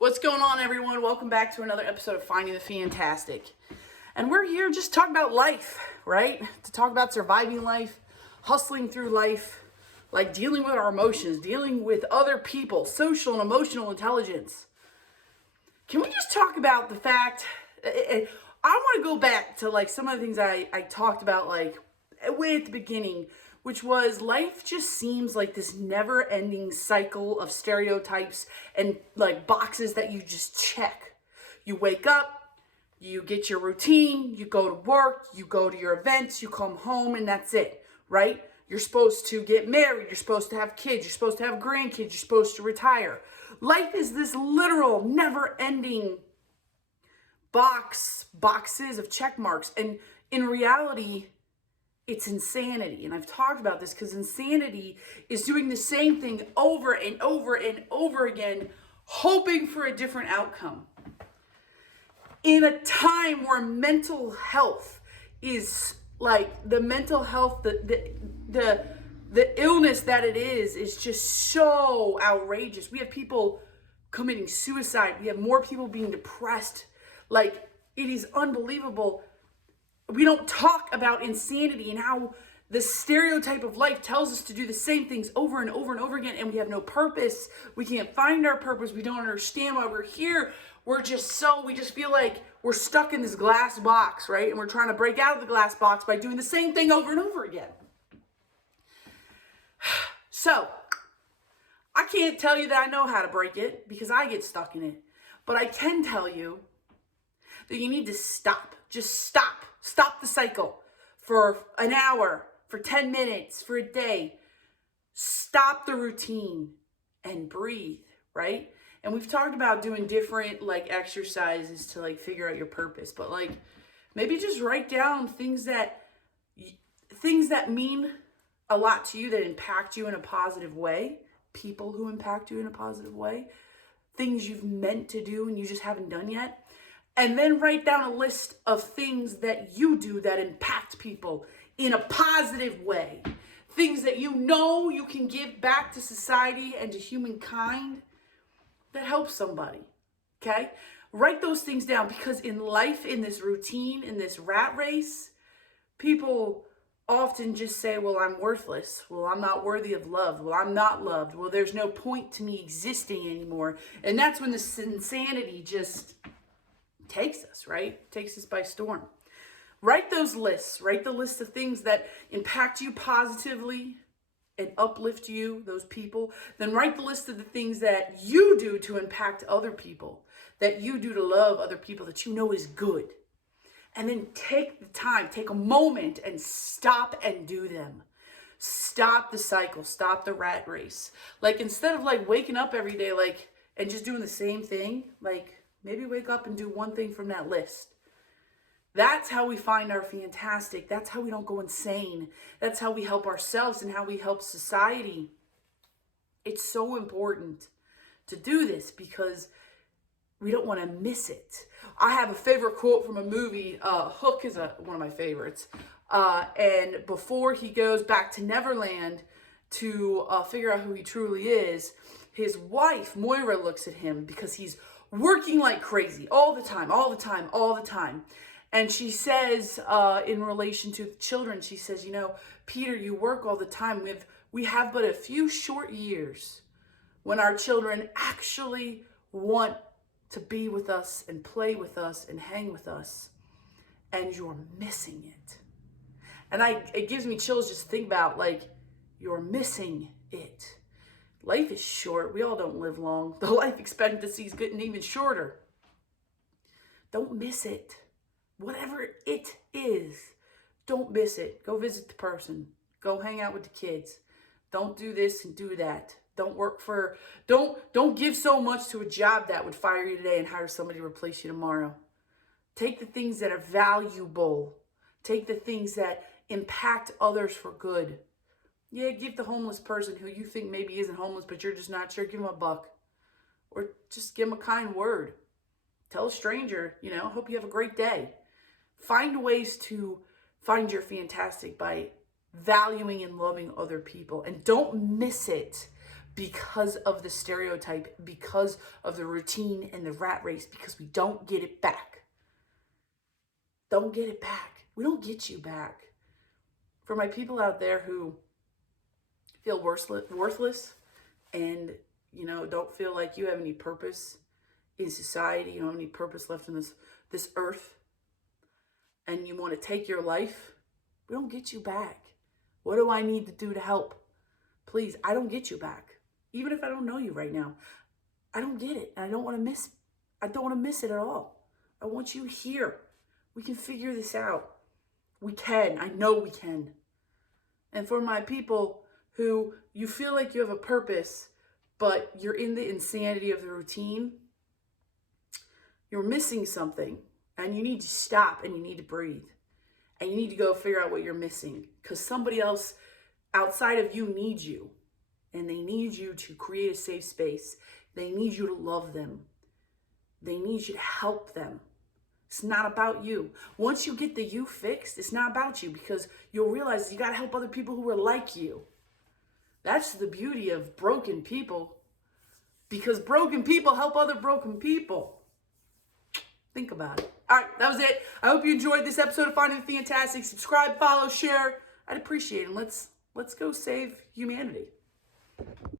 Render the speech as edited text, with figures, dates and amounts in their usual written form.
What's going on, everyone? Welcome back to another episode of Finding the Fantastic. And we're here just to talk about life, right? To talk about surviving life, hustling through life, like dealing with our emotions, dealing with other people, social and emotional intelligence. Can we just talk about the fact, I want to go back to like some of the things I talked about like way at the beginning, which was life just seems like this never-ending cycle of stereotypes and like boxes that you just check. You wake up, you get your routine, you go to work, you go to your events, you come home, and that's it, right? You're supposed to get married, you're supposed to have kids, you're supposed to have grandkids, you're supposed to retire. Life is this literal, never-ending boxes of check marks, and in reality, it's insanity. And I've talked about this because insanity is doing the same thing over and over and over again, hoping for a different outcome. In a time where mental health is like the mental health, the illness that it is just so outrageous. We have people committing suicide. We have more people being depressed. Like, it is unbelievable. We don't talk about insanity and how the stereotype of life tells us to do the same things over and over and over again, and we have no purpose. We can't find our purpose. We don't understand why we're here. We just feel like we're stuck in this glass box, right? And we're trying to break out of the glass box by doing the same thing over and over again. So, I can't tell you that I know how to break it because I get stuck in it. But I can tell you that you need to stop. Just stop. Stop the cycle for an hour, for 10 minutes, for a day. Stop the routine and breathe, right? And we've talked about doing different like exercises to like figure out your purpose, but like maybe just write down things that mean a lot to you, that impact you in a positive way, people who impact you in a positive way, things you've meant to do and you just haven't done yet. And then write down a list of things that you do that impact people in a positive way. Things that you know you can give back to society and to humankind that helps somebody, okay? Write those things down, because in life, in this routine, in this rat race, people often just say, well, I'm worthless. Well, I'm not worthy of love. Well, I'm not loved. Well, there's no point to me existing anymore. And that's when this insanity just takes us, right? Takes us by storm. Write those lists. Write the list of things that impact you positively and uplift you, those people. Then write the list of the things that you do to impact other people, that you do to love other people, that you know is good. And then take the time, take a moment and stop and do them. Stop the cycle, stop the rat race. Like, instead of like waking up every day like and just doing the same thing, like maybe wake up and do one thing from that list. That's how we find our fantastic. That's how we don't go insane. That's how we help ourselves and how we help society. It's so important to do this because we don't want to miss it. I have a favorite quote from a movie. Hook is one of my favorites. And before he goes back to Neverland to figure out who he truly is, his wife, Moira, looks at him because he's working like crazy all the time. And she says, in relation to the children, she says, you know, Peter, you work all the time. We have but a few short years when our children actually want to be with us and play with us and hang with us. And you're missing it. And it gives me chills just to think about, like, you're missing it. Life is short. We all don't live long. The life expectancy is getting even shorter. Don't miss it. Whatever it is, don't miss it. Go visit the person. Go hang out with the kids. Don't do this and do that. Don't give so much to a job that would fire you today and hire somebody to replace you tomorrow. Take the things that are valuable. Take the things that impact others for good. Yeah, give the homeless person who you think maybe isn't homeless, but you're just not sure, give him a buck. Or just give him a kind word. Tell a stranger, you know, hope you have a great day. Find ways to find your fantastic by valuing and loving other people. And don't miss it because of the stereotype, because of the routine and the rat race, because we don't get it back. Don't get it back. We don't get you back. For my people out there who feel worthless and, don't feel like you have any purpose in society, you don't have any purpose left in this earth, and you want to take your life, we don't get you back. What do I need to do to help? Please, I don't get you back. Even if I don't know you right now, I don't get it. And I don't want to miss it at all. I want you here. We can figure this out. We can. I know we can. And for my people who you feel like you have a purpose, but you're in the insanity of the routine, you're missing something, and you need to stop and you need to breathe. And you need to go figure out what you're missing, because somebody else outside of you needs you, and they need you to create a safe space. They need you to love them. They need you to help them. It's not about you. Once you get the you fixed, it's not about you, because you'll realize you got to help other people who are like you. That's the beauty of broken people, because broken people help other broken people. Think about it. All right, that was it. I hope you enjoyed this episode of Finding the Fantastic. Subscribe, follow, share. I'd appreciate it. Let's go save humanity.